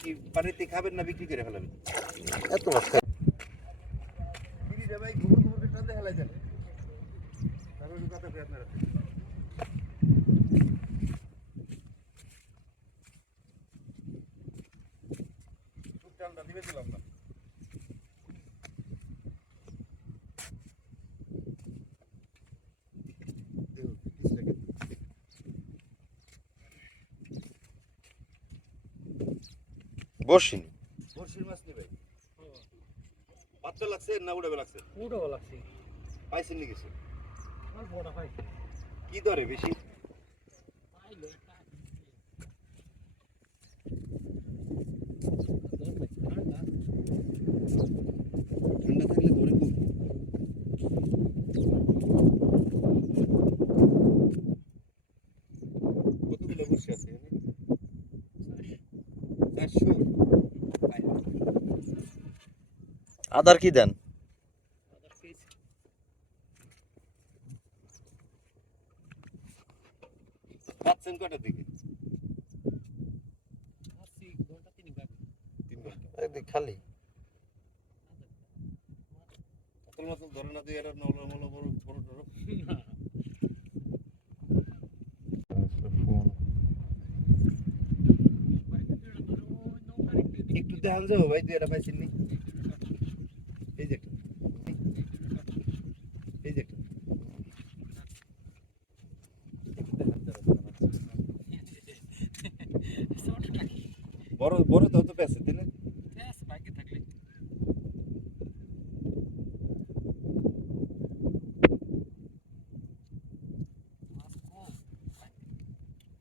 কি পানিতে খাবেন না বিক্রি করে ফেলেন? এত মাছ ভাই ঘুরে ঘুরে টানতে হেলাই দেন তারপর কথা আপনারা খুব টানটা নিবে দিলাম না দেখুন, পিছটাকে। বসিনি বড়শির মাছ নিবে? বাচ্চা লাগছে না উড়াবে লাগছে? পুরো লাগছে। পাইছেন নি বড় কি ধরে বেশি পাইলো একটা ঠান্ডা থাকলে ধরে খুব কতগুলো বসে আছে এখানে চারশো আদার কি দেন? পাচ্ছেন কটার দিকে? খালি। ধরে না দিয়ে এরা নলা মলা বড় বড় বড় একটু দেখান যাব ভাই তুই এটা পাইছেন নি এই যে একটা। এই যে একটা। একটু। বড় বড় তো তো পেছে তাই না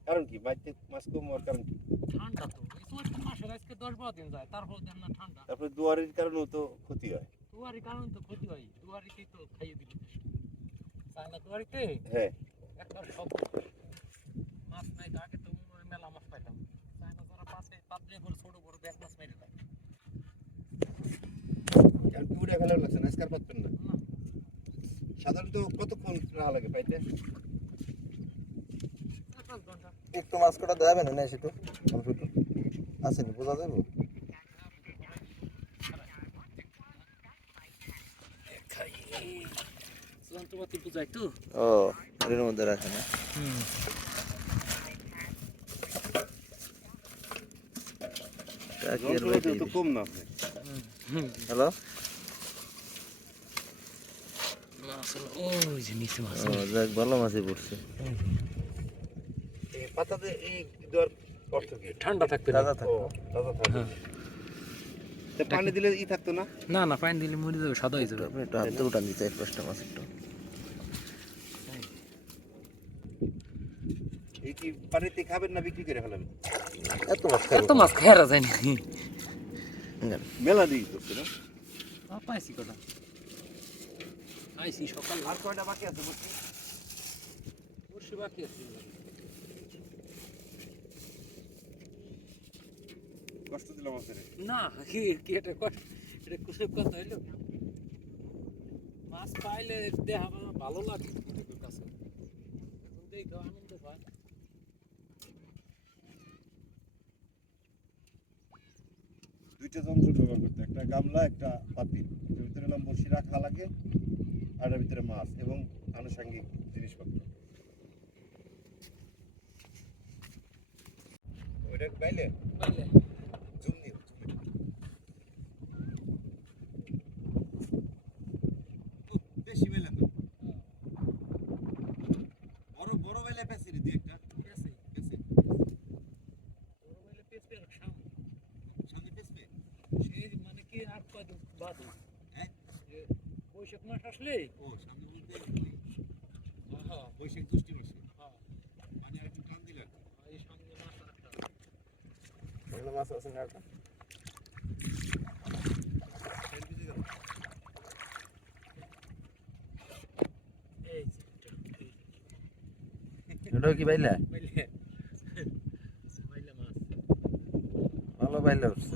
কারণ কি মাছ কম হওয়ার কারণ কি ঠান্ডা তো আজকে দশ বারো দিন যায় তারপর দেন না ঠান্ডা। তারপরে দুয়ারের কারণেও তো ক্ষতি হয়। দুয়ারি কারণ তো ক্ষতি হয় দুয়ারিতেই তো খাইয়ে দিল চায়না দুয়ারিতে? হ্যাঁ। একবার সব মাছ নাই তো আগে তো মেলা মাছ পাইতাম। চায়না যারা পাশে পাতলে করে ছোট বড় মাছ মেরে দেয়। আর উড়ে ফেলা লাগছে না আজকাল পাচ্ছেন না। সাধারণত কতক্ষণ রাহা লাগে পাইতে? একটু মাছ কটা দেবেন না সেটু আসেনি বোঝা যাব ও এর মধ্যে রাখে না। হ্যালো? যাক ভালো মাছই পড়ছে। পাতাতে এই অর্থ কি ঠান্ডা থাকবে দাদা ও থাকো দাদা থাকবে তা পানি দিলে ই থাকতো না? না না পানি দিলে মরে যাবে সাদা হয়ে যাবে। আপনি একটু হাতে উঠান দিতে এক পাঁচটা মাছ একটু। এই কি পানিতে খাবেন না বিক্রি করে ফেলেন? এত মাছ এত মাছ খাইরা যায় না মেলা দিই করছে না? পাইছি কটা আইছি সকাল। আর কয়টা বাকি আছে বসে বাকি আছে। কষ্ট দিলাম আমাদের না কি কি এটা কষ্ট এটা কুসের কথা হইল। মাছ পাইলে দেহা আমার ভালো লাগে তোর কাছে। এখন দেখো আনন্দ পায়। দুইটা যন্ত্র ব্যবহার করতে একটা গামলা একটা পাতি। এর ভিতরে হলাম বসি রাখা লাগে আর এর ভিতরে মাছ এবং আনুষঙ্গিক জিনিসপত্র। ওইটা পাইলে? পাইলে জুম দিও জুম বেশি মেলে তো বড় বড় বেলে পেছি রে দুই একটা ঠিক আছে পেছি বড় পাইলে পেছবে আর সাম সামনে পেছবে সেই মানে কি আর কয় দিন বাদ হ্যাঁ যে বৈশাখ মাস আসলে? ও সামনে বলতে হ্যাঁ। বৈশাখ জ্যৈষ্ঠ মাসে? হ্যাঁ। মানে আর একটু টান দিলে। এই সামনে মাস একটা। অন্য মাছ আছে না একটা? কি মাছ। ভালো পাইলে উঠছে।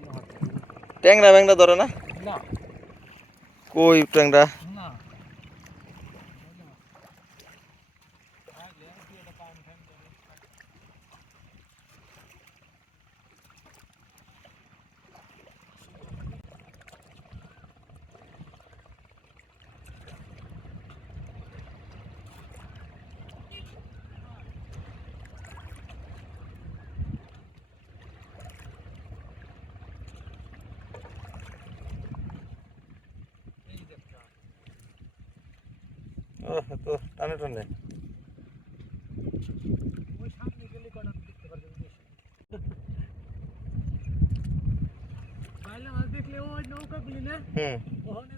ট্যাংরা ব্যাংরা ধরে না। কই ট্যাংরা না বাইলা মাছ। আগে কি এটা পান খান করে। এই যে একটা। ও তো টানে টানে। দেখলে ওই নৌকাগুলি না? ওখানে